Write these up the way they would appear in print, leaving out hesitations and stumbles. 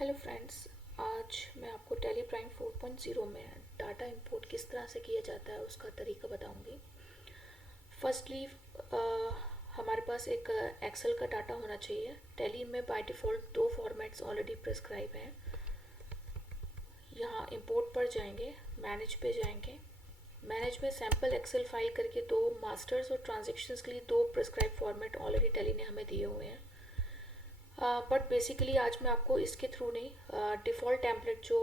Hello friends. आज मैं आपको टैली प्राइम 4.0 में डाटा इंपोर्ट किस तरह से किया जाता है उसका तरीका बताऊंगी। फर्स्टली हमारे पास एक एक्सेल का डाटा होना चाहिए। टैली में बाय डिफ़ॉल्ट दो फॉर्मेट्स ऑलरेडी प्रिस्क्राइब हैं। यहाँ इंपोर्ट पर जाएंगे, मैनेज पे जाएंगे। मैनेज में सैम्पल एक्सेल फाइल करके दो मास्टर्स और ट्रांजेक्शन्स के लिए दो प्रिस्क्राइब फॉर्मेट ऑलरेडी टैली ने हमें दिए हुए हैं। बट बेसिकली आज मैं आपको इसके थ्रू नहीं, डिफ़ॉल्ट टेम्पलेट जो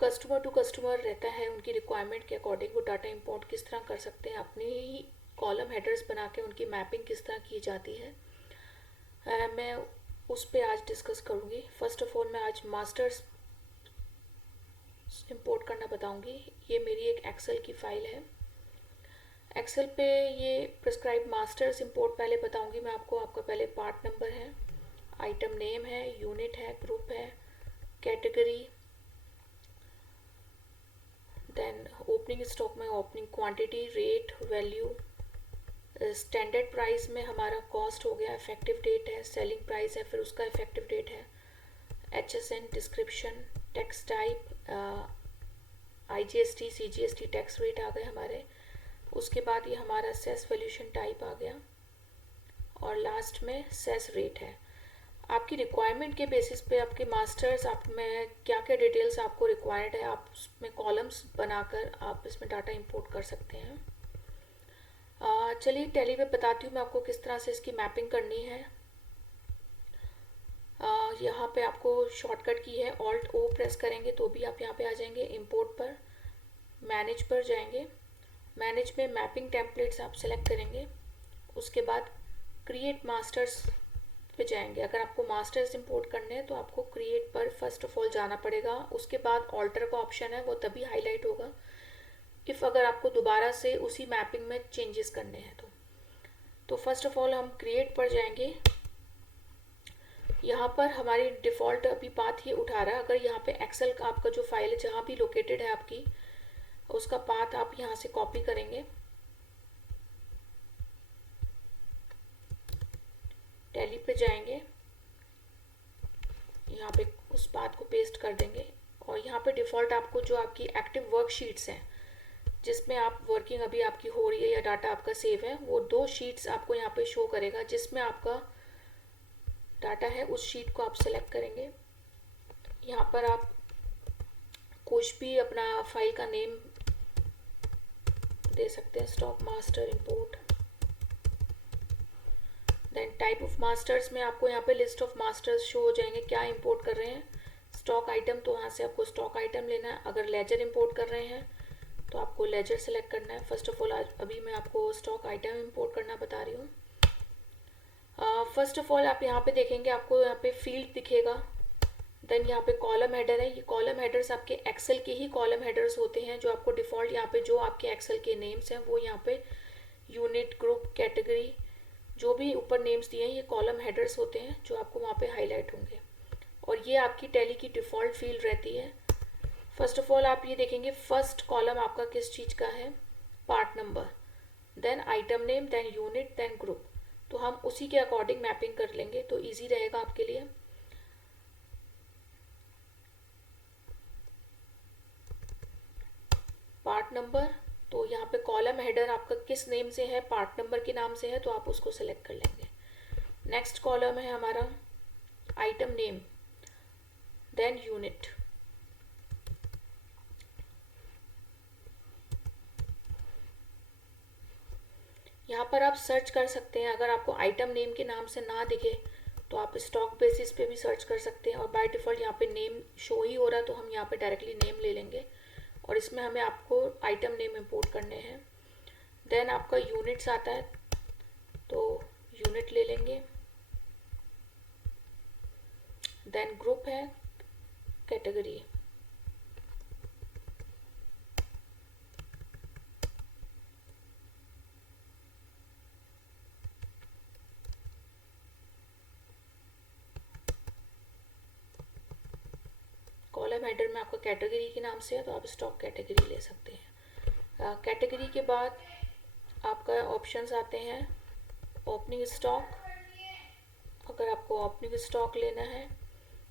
कस्टमर टू कस्टमर रहता है उनकी रिक्वायरमेंट के अकॉर्डिंग वो डाटा इंपोर्ट किस तरह कर सकते हैं, अपनी ही कॉलम हेडर्स बना के उनकी मैपिंग किस तरह की जाती है, मैं उस पर आज डिस्कस करूँगी। फर्स्ट ऑफ ऑल मैं आज मास्टर्स इंपोर्ट करना बताऊँगी। ये मेरी एक एक्सेल की फ़ाइल है। एक्सेल पे ये प्रिस्क्राइब मास्टर्स इंपोर्ट पहले बताऊँगी मैं आपको। आपका पहले पार्ट नंबर है, आइटम नेम है, यूनिट है, ग्रुप है, कैटेगरी, देन ओपनिंग स्टॉक में opening quantity, rate, value, standard price में हमारा कॉस्ट हो गया, इफेक्टिव डेट है, सेलिंग प्राइस है, फिर उसका इफेक्टिव डेट है, HSN, description, tax type, IGST, CGST tax rate आ गए हमारे। उसके बाद ये हमारा सेस वैल्यूशन टाइप आ गया और लास्ट में सेस रेट है। आपकी रिक्वायरमेंट के बेसिस पे आपके मास्टर्स आप में क्या क्या डिटेल्स आपको रिक्वायर्ड है, आप उसमें कॉलम्स बनाकर आप इसमें डाटा इंपोर्ट कर सकते हैं। चलिए टैली पे बताती हूँ मैं आपको किस तरह से इसकी मैपिंग करनी है। यहाँ पे आपको शॉर्टकट की है, ऑल्ट ओ प्रेस करेंगे तो भी आप यहाँ पे आ जाएंगे। इंपोर्ट पर, मैनेज पर जाएंगे। मैनेज में मैपिंग टेम्पलेट्स आप सेलेक्ट करेंगे। उसके बाद क्रिएट मास्टर्स पे जाएंगे। अगर आपको मास्टर्स इंपोर्ट करने हैं तो आपको क्रिएट पर फर्स्ट ऑफ ऑल जाना पड़ेगा। उसके बाद ऑल्टर का ऑप्शन है, वो तभी हाईलाइट होगा इफ़ अगर आपको दोबारा से उसी मैपिंग में चेंजेस करने हैं तो फर्स्ट ऑफ ऑल हम क्रिएट पर जाएंगे। यहाँ पर हमारी डिफ़ॉल्ट अभी पाथ ये उठा रहा है। अगर यहाँ पे एक्सेल का आपका जो फाइल है जहाँ भी लोकेटेड है आपकी, उसका पाथ आप यहाँ से कॉपी करेंगे, टैली पे जाएंगे, यहाँ पे उस पाथ को पेस्ट कर देंगे और यहाँ पे डिफ़ॉल्ट आपको जो आपकी एक्टिव वर्कशीट्स हैं जिसमें आप वर्किंग अभी आपकी हो रही है या डाटा आपका सेव है, वो दो शीट्स आपको यहाँ पे शो करेगा। जिसमें आपका डाटा है उस शीट को आप सेलेक्ट करेंगे। यहाँ पर आप कुछ भी अपना फाइल का नेम दे सकते हैं, stock master import. Then type of masters में आपको यहाँ पे लिस्ट ऑफ मास्टर्स शो हो जाएंगे, क्या इंपोर्ट कर रहे हैं। स्टॉक आइटम तो वहाँ से आपको स्टॉक आइटम लेना है। अगर लेजर इंपोर्ट कर रहे हैं तो आपको लेजर सेलेक्ट करना है। फर्स्ट ऑफ ऑल अभी मैं आपको स्टॉक आइटम इंपोर्ट करना बता रही हूँ। फर्स्ट ऑफ ऑल आप यहाँ पे देखेंगे, आपको यहाँ पे फील्ड दिखेगा। देन यहाँ पे कॉलम हेडर है। ये कॉलम हेडर्स आपके एक्सेल के ही कॉलम हेडर्स होते हैं जो आपको डिफ़ॉल्ट यहाँ पे जो आपके एक्सेल के नेम्स हैं वो यहाँ पे यूनिट, ग्रुप, कैटेगरी, जो भी ऊपर नेम्स दिए हैं ये कॉलम हेडर्स होते हैं जो आपको वहाँ पे हाईलाइट होंगे और ये आपकी टैली की डिफ़ॉल्ट फील्ड रहती है। फर्स्ट ऑफ ऑल आप ये देखेंगे फर्स्ट कॉलम आपका किस चीज़ का है, part number, then item name, then unit, then group. तो हम उसी के अकॉर्डिंग मैपिंग कर लेंगे तो इजी रहेगा आपके लिए। पार्ट नंबर, तो यहाँ पे कॉलम हेडर आपका किस नेम से है, पार्ट नंबर के नाम से है तो आप उसको सेलेक्ट कर लेंगे। नेक्स्ट कॉलम है हमारा आइटम नेम, देन यूनिट, यहाँ पर आप सर्च कर सकते हैं। अगर आपको आइटम नेम के नाम से ना दिखे तो आप स्टॉक बेसिस पे भी सर्च कर सकते हैं और बाय डिफ़ॉल्ट यहाँ पे नेम शो ही हो रहा है तो हम यहाँ पे डायरेक्टली नेम ले लेंगे और इसमें हमें आपको आइटम नेम इंपोर्ट करने हैं। देन आपका यूनिट्स आता है तो यूनिट ले लेंगे। देन ग्रुप है, कैटेगरी, कॉलम हेडर में आपका कैटेगरी के नाम से है तो आप स्टॉक कैटेगरी ले सकते हैं। कैटेगरी के बाद आपका ऑप्शंस आते हैं ओपनिंग स्टॉक, अगर आपको ओपनिंग स्टॉक लेना है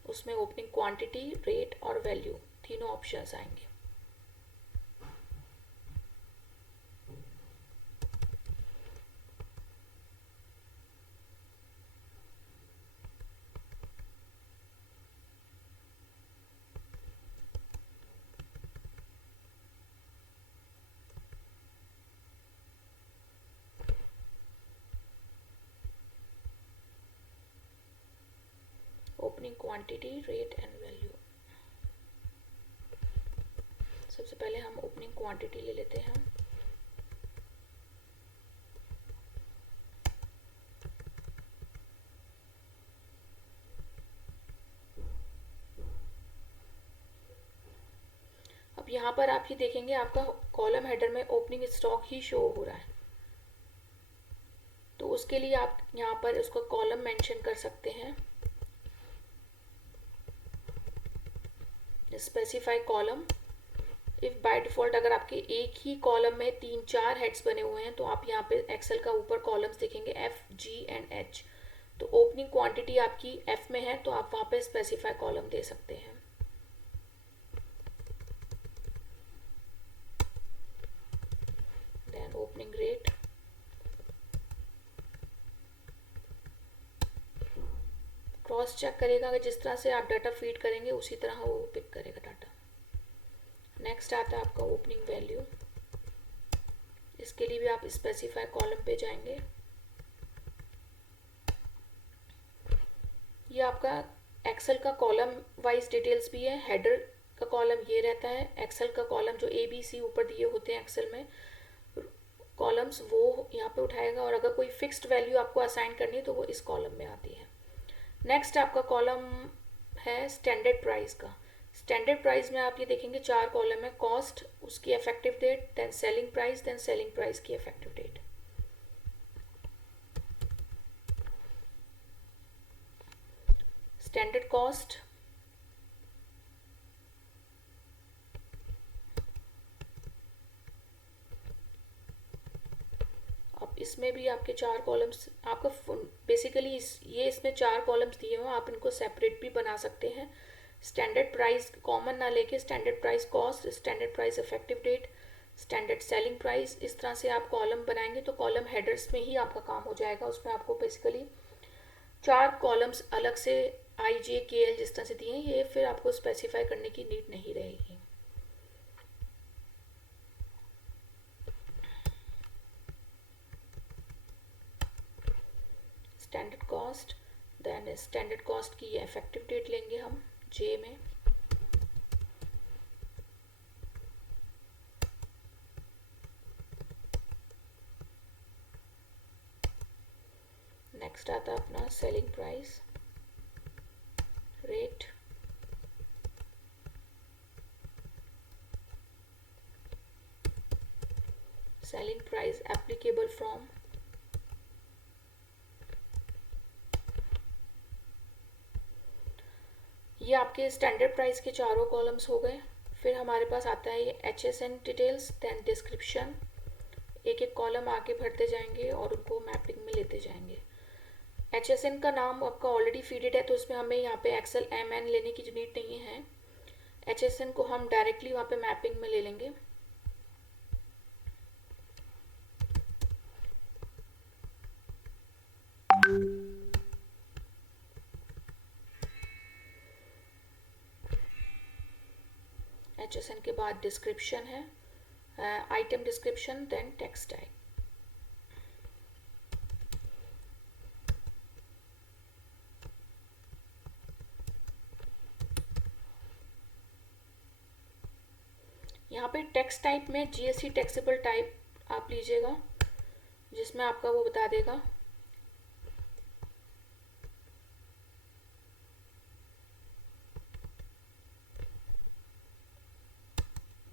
उसमें ओपनिंग क्वांटिटी, रेट और वैल्यू तीनों ऑप्शंस आएंगे। Opening quantity, rate and value. सबसे पहले हम ओपनिंग क्वांटिटी ले लेते हैं। अब यहाँ पर आप ये देखेंगे आपका कॉलम हेडर में ओपनिंग स्टॉक ही शो हो रहा है, तो उसके लिए आप यहाँ पर उसको कॉलम मेंशन कर सकते हैं। Specify column. If by default अगर आपके एक ही कॉलम में 3-4 हेड्स बने हुए हैं तो आप यहाँ पे एक्सेल का ऊपर कॉलम्स देखेंगे एफ, जी एंड एच। तो ओपनिंग क्वांटिटी आपकी एफ में है तो आप वहाँ पे स्पेसिफाई कॉलम दे सकते हैं। Then opening rate, cross check करेगा अगर जिस तरह से आप डाटा फीड करेंगे उसी तरह वो पिक करेगा डाटा। नेक्स्ट आता है आपका ओपनिंग वैल्यू। इसके लिए भी आप स्पेसिफाई कॉलम पे जाएंगे। ये आपका एक्सेल का कॉलम वाइज डिटेल्स भी है। हेडर का कॉलम ये रहता है, एक्सेल का कॉलम जो ए बी सी ऊपर दिए होते हैं एक्सेल में कॉलम्स वो यहाँ पे उठाएगा, और अगर कोई फिक्स्ड वैल्यू आपको असाइन करनी है तो वो इस कॉलम में आती है। नेक्स्ट आपका कॉलम है स्टैंडर्ड प्राइस का। स्टैंडर्ड प्राइस में आप ये देखेंगे 4 कॉलम है, कॉस्ट, उसकी effective date, then selling price, then selling price की इफेक्टिव डेट। स्टैंडर्ड कॉस्ट, अब इसमें भी आपके 4 कॉलम्स आपका बेसिकली ये इसमें 4 कॉलम्स दिए हुए हैं, आप इनको सेपरेट भी बना सकते हैं। स्टैंडर्ड प्राइस कॉमन ना लेके standard price cost, standard price effective date, standard selling price, इस तरह से आप कॉलम बनाएंगे तो कॉलम हेडर्स में ही आपका काम हो जाएगा। उसमें आपको बेसिकली 4 कॉलम्स अलग से आई जे के एल जिस तरह से दिए हैं, ये फिर आपको स्पेसिफाई करने की नीड नहीं रहेगी। Standard cost, then standard cost की इफेक्टिव डेट लेंगे हम जे में। नेक्स्ट आता है अपना selling price, rate, selling price applicable from, ये आपके स्टैंडर्ड प्राइस के चारों कॉलम्स हो गए। फिर हमारे पास आता है ये H S N details, then description. एक एक कॉलम आगे भरते जाएंगे और उनको मैपिंग में लेते जाएंगे। एच एस एन का नाम आपका ऑलरेडी फीडेड है तो इसमें हमें यहाँ पे एक्सेल एम एन लेने की नीड नहीं है। एच एस एन को हम डायरेक्टली वहाँ पे मैपिंग में ले लेंगे। एच एस एन के बाद डिस्क्रिप्शन है, item description, then text tag. यहाँ पे टेक्स्ट टाइप में जीएसटी टैक्सेबल टाइप आप लीजिएगा जिसमें आपका वो बता देगा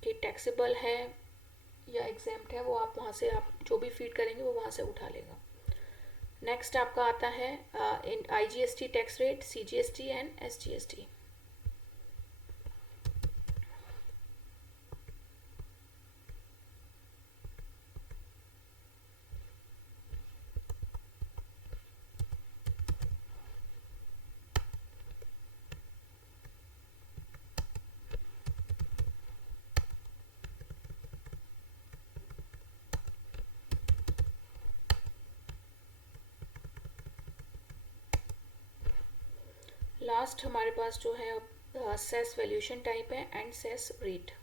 कि टैक्सेबल है या एग्जेम्प्ट है। वो आप वहाँ से आप जो भी फीड करेंगे वो वहाँ से उठा लेगा। नेक्स्ट आपका आता है इन IGST tax rate, CGST and SGST। Last हमारे पास जो है सेस वैल्यूएशन टाइप है and cess rate.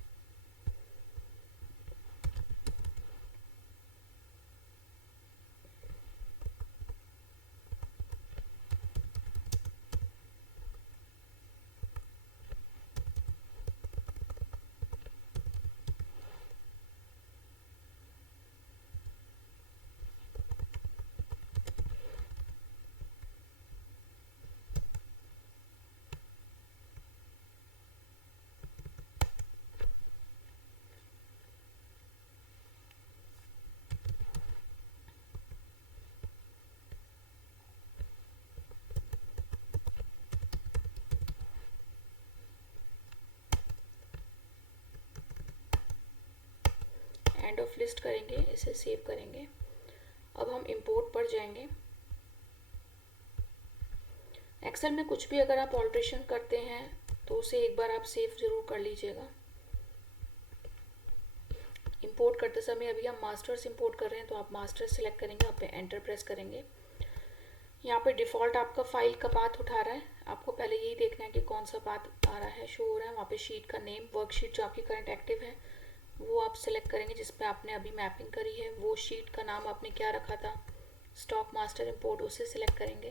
End of list करेंगे, इसे सेव करेंगे। अब हम इंपोर्ट पर जाएंगे। एक्सेल में कुछ भी अगर आप ऑल्ट्रेशन करते हैं तो उसे एक बार आप सेव जरूर कर लीजिएगा। इंपोर्ट करते समय अभी हम मास्टर्स इंपोर्ट कर रहे हैं, तो आप मास्टर्स सेलेक्ट करेंगे, आप पे एंटर प्रेस करेंगे। यहाँ पे डिफ़ॉल्ट आपका फाइल का पाथ उठा रहा है, आपको पहले यही देखना है कि कौन सा पाथ आ रहा है, शो हो रहा है। वहाँ पे शीट का नेम, वर्कशीट जो आपकी करंट एक्टिव है वो आप सेलेक्ट करेंगे, जिस पे आपने अभी मैपिंग करी है। वो शीट का नाम आपने क्या रखा था, स्टॉक मास्टर इंपोर्ट, उसे सिलेक्ट करेंगे।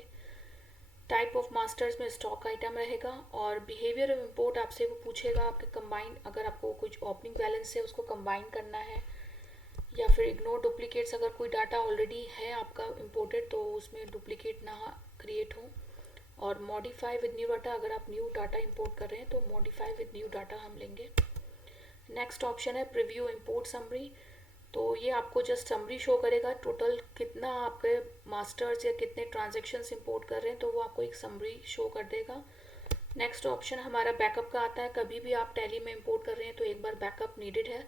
टाइप ऑफ मास्टर्स में स्टॉक आइटम रहेगा। और बिहेवियर ऑफ इंपोर्ट आपसे वो पूछेगा आपके कंबाइन, अगर आपको कुछ ओपनिंग बैलेंस है उसको कंबाइन करना है, या फिर इग्नोर डुप्लीकेट्स, अगर कोई डाटा ऑलरेडी है आपका इंपोर्टेड तो उसमें डुप्लीकेट ना क्रिएट हो। और मॉडिफाई विद न्यू डाटा, अगर आप न्यू डाटा इंपोर्ट कर रहे हैं तो मॉडिफाई विद न्यू डाटा हम लेंगे। नेक्स्ट ऑप्शन है प्रीव्यू इंपोर्ट समरी, तो ये आपको जस्ट समरी शो करेगा टोटल कितना आपके मास्टर्स या कितने ट्रांजेक्शन्स इंपोर्ट कर रहे हैं, तो वो आपको एक समरी शो कर देगा। नेक्स्ट ऑप्शन हमारा बैकअप का आता है। कभी भी आप टैली में इंपोर्ट कर रहे हैं तो एक बार बैकअप नीडेड है,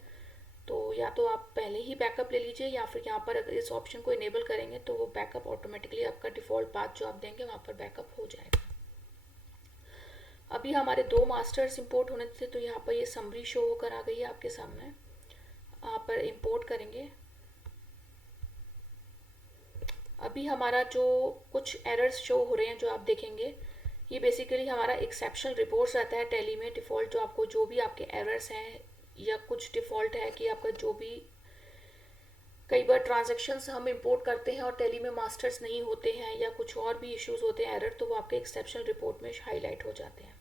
तो या तो आप पहले ही बैकअप ले लीजिए, या फिर यहाँ पर अगर इस ऑप्शन को इनेबल करेंगे तो वो बैकअप ऑटोमेटिकली आपका डिफ़ॉल्ट पाथ जो आप देंगे वहाँ पर बैकअप हो जाएगा। अभी हमारे 2 मास्टर्स इंपोर्ट होने थे, तो यहाँ पर ये समरी शो होकर आ गई है आपके सामने। यहाँ पर इंपोर्ट करेंगे। अभी हमारा जो कुछ एरर्स शो हो रहे हैं जो आप देखेंगे, ये बेसिकली हमारा एक्सेप्शनल रिपोर्ट्स रहता है टैली में डिफ़ॉल्ट, जो आपको जो भी आपके एरर्स हैं या कुछ डिफ़ॉल्ट है कि आपका जो भी, कई बार ट्रांजैक्शंस हम इंपोर्ट करते हैं और टैली में मास्टर्स नहीं होते हैं या कुछ और भी इश्यूज होते हैं एरर, तो वो आपके एक्सेप्शनल रिपोर्ट में हाईलाइट हो जाते हैं।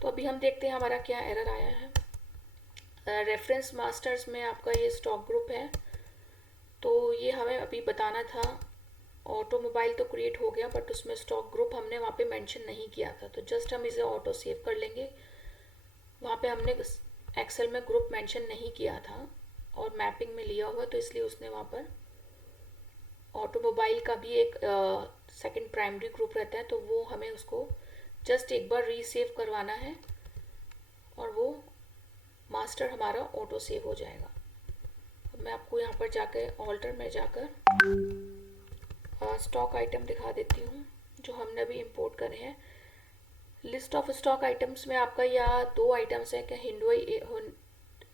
तो अभी हम देखते हैं हमारा क्या एरर आया है। रेफरेंस मास्टर्स में आपका ये स्टॉक ग्रुप है, तो ये हमें अभी बताना था। ऑटोमोबाइल तो क्रिएट हो गया, बट उसमें स्टॉक ग्रुप हमने वहाँ पे मेंशन नहीं किया था, तो जस्ट हम इसे ऑटो सेव कर लेंगे। वहाँ पे हमने एक्सेल में ग्रुप मेंशन नहीं किया था और मैपिंग में लिया हुआ, तो इसलिए उसने वहाँ पर ऑटोमोबाइल का भी एक सेकंड प्राइमरी ग्रुप रहता है, तो वो हमें उसको जस्ट एक बार रीसेव करवाना है और वो मास्टर हमारा ऑटो सेव हो जाएगा। अब मैं आपको यहाँ पर जाकर ऑल्टर में जाकर स्टॉक आइटम दिखा देती हूँ जो हमने अभी इंपोर्ट करे हैं। लिस्ट ऑफ स्टॉक आइटम्स में आपका यहाँ 2 आइटम्स हैं, हिंडवे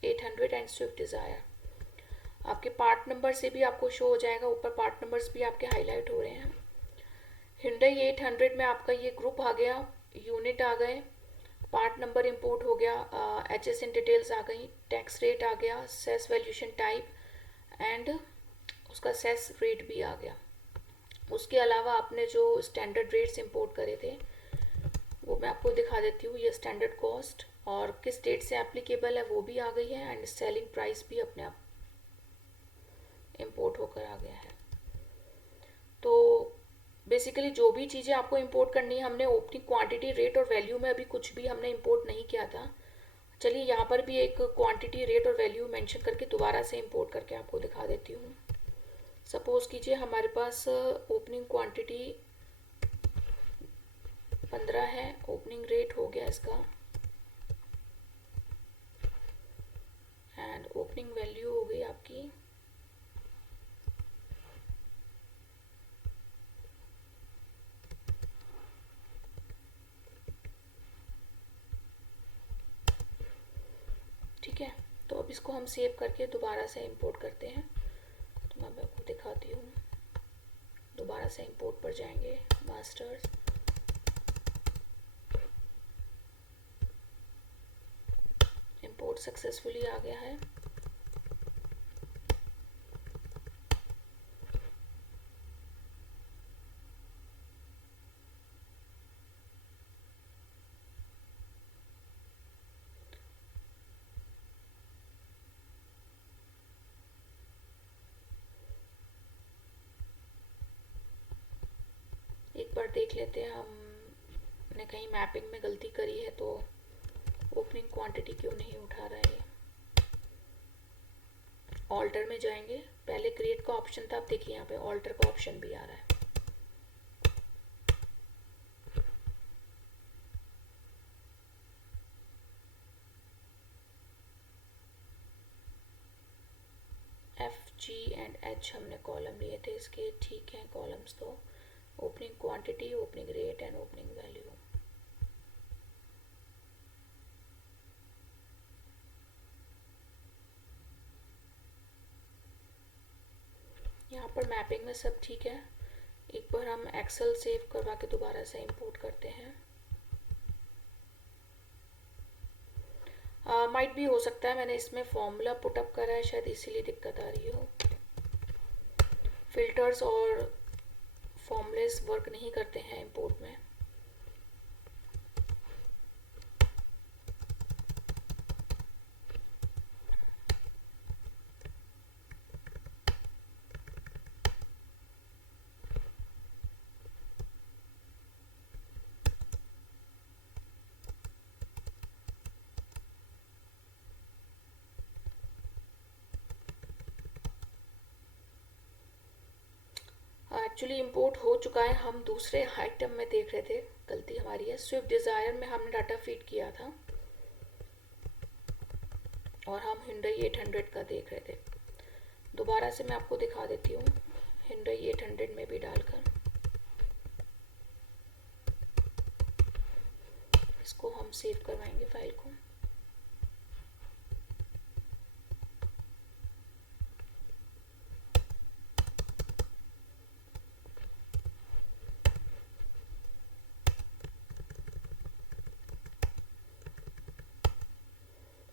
800 एंड स्विफ्ट डिज़ायर। आपके पार्ट नंबर से भी आपको शो हो जाएगा, ऊपर पार्ट नंबर्स भी आपके हाईलाइट हो रहे हैं। हिंडई 800 में आपका ये ग्रुप आ गया, यूनिट आ गए, पार्ट नंबर इंपोर्ट हो गया, एच इन डिटेल्स आ गई, टैक्स रेट आ गया, सेस वैल्यूएशन टाइप एंड उसका सेस रेट भी आ गया। उसके अलावा आपने जो स्टैंडर्ड रेट्स इंपोर्ट करे थे वो मैं आपको दिखा देती हूँ। ये स्टैंडर्ड कॉस्ट और किस डेट से एप्लीकेबल है वो भी आ गई है, एंड सेलिंग प्राइस भी अपने आप इंपोर्ट होकर आ गया है। तो बेसिकली जो भी चीज़ें आपको इंपोर्ट करनी है, हमने ओपनिंग क्वांटिटी, रेट और वैल्यू में अभी कुछ भी हमने इंपोर्ट नहीं किया था। चलिए यहाँ पर भी एक क्वांटिटी, रेट और वैल्यू मेंशन करके दोबारा से इंपोर्ट करके आपको दिखा देती हूँ। सपोज कीजिए हमारे पास ओपनिंग क्वांटिटी 15 है, ओपनिंग रेट हो गया इसका, एंड ओपनिंग वैल्यू हो गई आपकी ठीक है। तो अब इसको हम सेव करके दोबारा से इंपोर्ट करते हैं। तो मैं आपको दिखाती हूँ। दोबारा से इंपोर्ट पर जाएंगे, मास्टर्स, इंपोर्ट सक्सेसफुली आ गया है। एक बार देख लेते हैं हमने कहीं मैपिंग में गलती करी है तो ओपनिंग क्वांटिटी क्यों नहीं उठा रहा है ये। ऑल्टर में जाएंगे, पहले क्रिएट का ऑप्शन था, अब देखिए यहाँ पे ऑल्टर का ऑप्शन भी आ रहा है। F G and H हमने कॉलम लिए थे इसके, ठीक है कॉलम्स तो opening quantity, opening rate and opening value. यहाँ पर मैपिंग में सब ठीक है। एक बार हम एक्सेल सेव करवा के दोबारा से इंपोर्ट करते हैं। माइट भी हो सकता है मैंने इसमें फॉर्मूला पुटअप करा है, शायद इसीलिए दिक्कत आ रही हो। फिल्टर्स और फॉर्मूलेस वर्क नहीं करते हैं इंपोर्ट में। एक्चुअली इंपोर्ट हो चुका है, हम दूसरे आइटम में देख रहे थे, गलती हमारी है। स्विफ्ट डिज़ायर में हमने डाटा फीड किया था और हम Hyundai 800 का देख रहे थे। दोबारा से मैं आपको दिखा देती हूँ Hyundai 800 में भी डालकर। इसको हम सेव करवाएंगे फाइल को।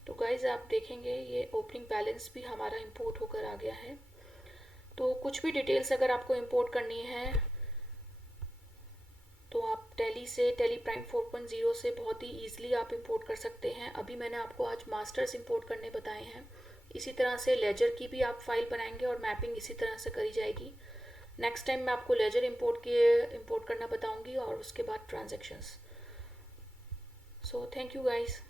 तो गाइज आप देखेंगे ये ओपनिंग बैलेंस भी हमारा इंपोर्ट होकर आ गया है। तो कुछ भी डिटेल्स अगर आपको इंपोर्ट करनी है तो आप टैली से, टैली प्राइम 4.0 से बहुत ही ईजिली आप इंपोर्ट कर सकते हैं। अभी मैंने आपको आज मास्टर्स इंपोर्ट करने बताए हैं। इसी तरह से लेजर की भी आप फाइल बनाएंगे और मैपिंग इसी तरह से करी जाएगी। नेक्स्ट टाइम मैं आपको लेजर इंपोर्ट करना बताऊंगी और उसके बाद transactions. So thank you guys.